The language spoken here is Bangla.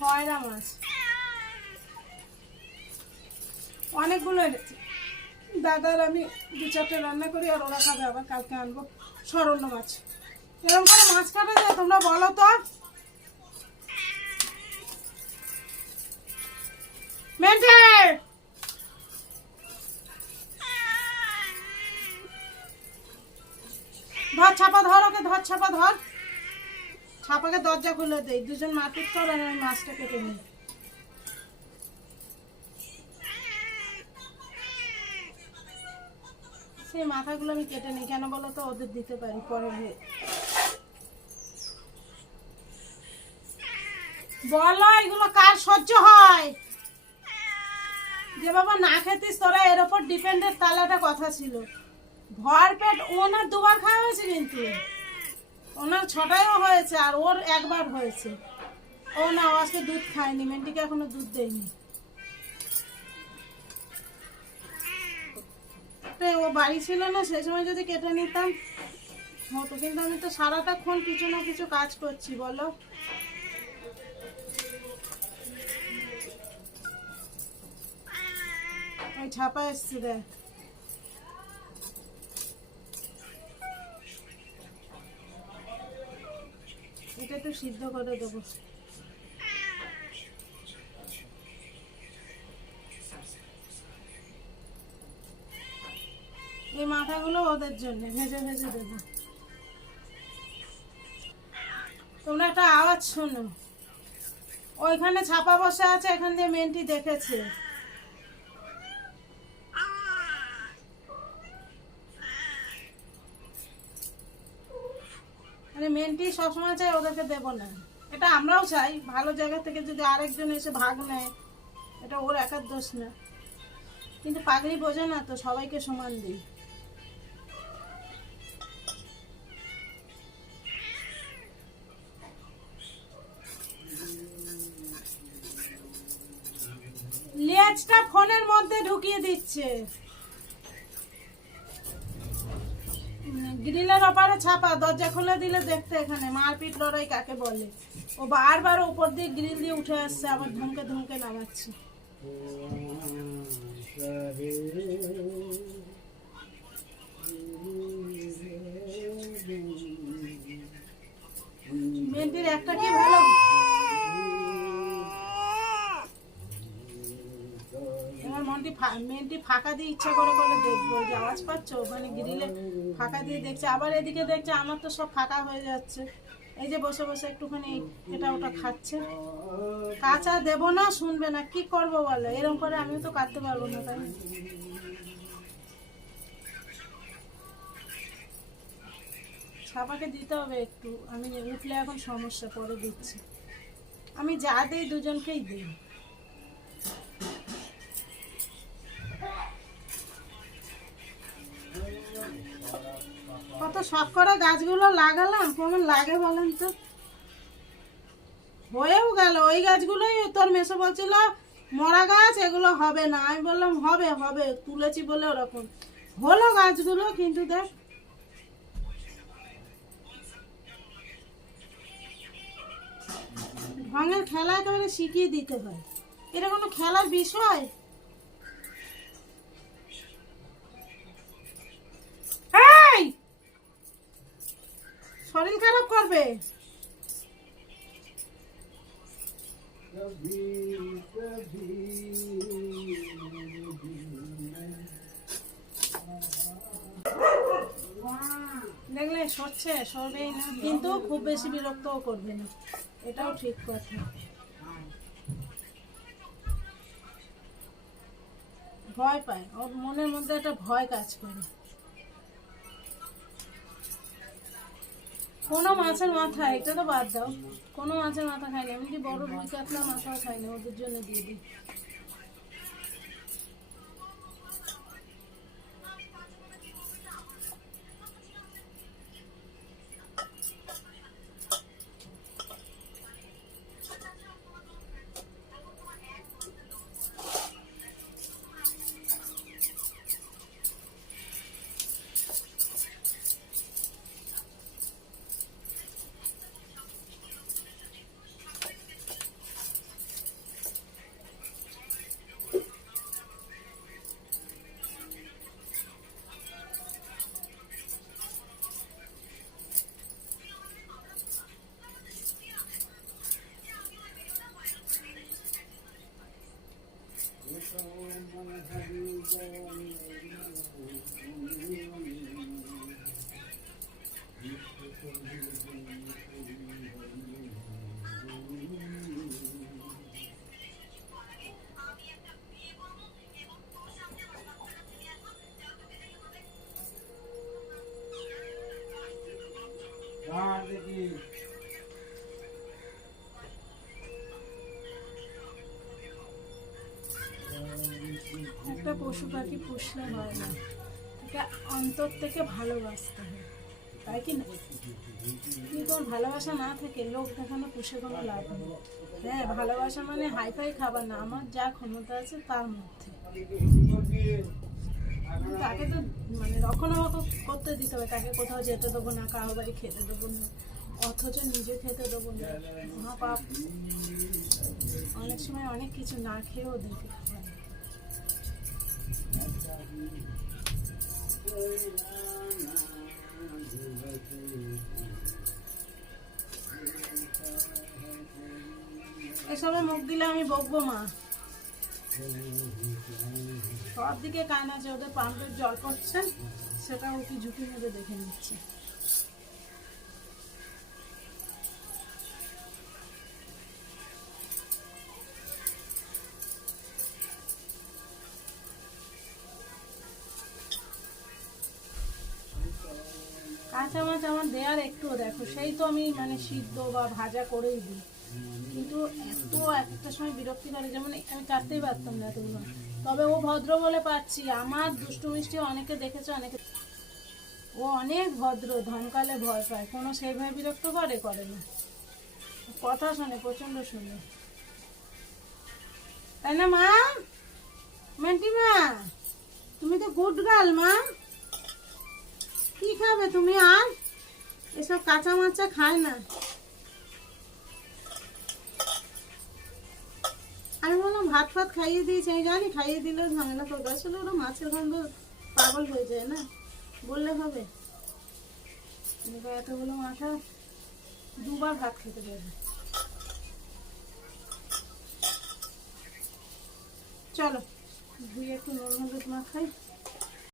খয়রা মাছ? অনেকগুলো এনেছি। দাদার আমি দু চারটে রান্না করি আর ওরা খাবে, আবার কালকে আনব সরণ্য মাছ। এরকম করে মাছ কাটা যায়, তোমরা বলো তো। ধর, ছাপা ধর ওকে, ধর, ছাপা ধর। ছাপাকে দরজা খুলে দেই, দুজন মারপিট কর আর আমি মাছটা কেটে নিই। সেই মাথাগুলো আমি কেটে নিই, কেন বলো তো? ওদের দিতে পারি, পরে বলো, এগুলো কার সহ্য হয়? যে বাবা না খেতিস, তোরা এর ওপর ডিপেন্ডের তাহলে একটা কথা ছিল। ভর পেট ওনার দুবার খাওয়া হয়েছে কিন্তু। ওনার ছটায়ও হয়েছে আর ওর একবার হয়েছে। ও না আজকে দুধ খায়নি মেন্টিকে এখনও দুধ দেয়নি। ও বাড়ি ছিল না সেই সময় যদি কেটে নিতাম। হতো কিন্তু আমি তো সারাটাক্ষণ কিছু না কিছু কাজ করছি, বলো। ওই ছাপা এসছে, দেখ। এটা একটু সিদ্ধ করে দেবো। এই মাথাগুলো ওদের জন্য, ভেজে ভেজে দেবো। তোমরা একটা আওয়াজ শোনো। ওইখানে ছাপা বসে আছে, এখান দিয়ে মেনটি দেখেছে। মানে মেনটি সবসময় চাই ওদেরকে দেব না। এটা আমরাও চাই, ভালো জায়গা থেকে যদি আরেকজন এসে ভাগ নেয়, এটা ওর একার দোষ না। কিন্তু পাগড়ি বোঝে না তো, সবাইকে সমান দিই। লেজটা ফোনের মধ্যে ঢুকিয়ে দিচ্ছে। গ্রিলের ওপারে ছাপা, দরজা খুলে দিলে দেখতে এখানে। মারপিট লড়াই কাকে বলে? ও বারবার উপর দিয়ে গ্রিল দিয়ে উঠে আসছে, আবার ধমকে ধমকে নামাচ্ছে। মেয়েটির একটা কি ভালো এবার মনটি ফাঁকা দিয়ে ইচ্ছা করে করে দেখব যে আওয়াজ পাচ্ছ? মানে গ্রিলে ফাঁকা দিয়ে দেখছে। আবার এদিকে দেখছে আমার তো সব ফাঁকা হয়ে যাচ্ছে। এই যে বসে বসে একটুখানি এটা ওটা খাচ্ছে। কাঁচা দেবো না, শুনবে না। কি করব বলো? এরকম করে আমিও তো কাটতে পারব না, তাই? ছাপাকে দিতে হবে একটু। আমি উঠলে এখন সমস্যা, পরে দিচ্ছি। আমি যা দিই দুজনকেই দিই। কত শখ করে গাছগুলো লাগালাম, কেমন লাগে বলেন তো? হয়েও গেল, ওই গাছগুলোই তোর মেসো বলছিল, মরা গাছ, এগুলো হবে না। আমি বললাম, হবে হবে, তুলেছি বলে ওরকম। হলো গাছগুলো, কিন্তু দেখ। ঢঙের খেলা একেবারে শিখিয়ে দিতে হয়। এটা কোনো খেলার বিষয়? দেখলে সরছে, সরবেই কিন্তু খুব বেশি বিরক্তও করবে না। এটাও ঠিক কথা। ভয় পায়। ওর মনের মধ্যে একটা ভয় কাজ করে। কোনো মাছের মাথা, এটা তো বাদ দাও। কোনো মাছের মাথা খাই না এমনকি বড় রুই কাতলা মাথাও খাই না ওদের জন্য দিয়ে দিই। একটা পশু পাখি পুষলে হয় না। এটা অন্তর থেকে ভালোবাসতে হয়। তাই কি না? কিন্তু ওর ভালোবাসা না থেকে, লোক দেখানো পুষে কোনো লাভ নেই। হ্যাঁ ভালোবাসা মানে হাইফাই খাবার না। আমার যা ক্ষমতা আছে তার মধ্যে। তাকে তো মানে রক্ষণাবেক্ষণ করতে দিতে হবে। তাকে কোথাও যেতে দেবো না, কারও বাড়ি খেতে দেবো না, অথচ নিজে খেতে দেবো না। মা বাপ অনেক সময় অনেক কিছু না খেয়েও ওদেরকে খাওয়ায়। এসবে মুখ দিলে আমি বকবো মা। সব দিকে কান আছে, ওদের পাম্পের জল পড়ছে সেটা ওকে ঝুঁকি মেরে দেখে নিচ্ছে। কাঁচা মাছ আমার দেয়ার একটুও দেখো, সেই তো আমি মানে সিদ্ধ বা ভাজা করেই দিই। কিন্তু এত একটা সময় বিরক্তি করে যেমন আমি কাটতেই পারতাম না এতগুলো। তবে ও ভদ্র বলে পাচ্ছি আমার দুষ্টু মিষ্টি অনেকে দেখেছে, অনেকে ও অনেক ভদ্র, ধমকালে ভয় পায়, কোনো সেইভাবে বিরক্ত করে করে না। কথা শোনে তাই না মা, তুমি তো গুড গার্ল মা কি খাবে তুমি, আর? এসব কাঁচা মাচা খায় না। আমি বললাম, ভাত ফাত খাইয়ে দিয়েছি। আমি জানি খাইয়ে দিলেও ঝামেলা করবে। আসলে ওরা মাছের গন্ধ পাগল হয়ে যায় না? বললে হবে। এতগুলো মাথা দুবার ভাত খেতে পারবে চলো, দুই একটু নুন হলুদ মাখাই।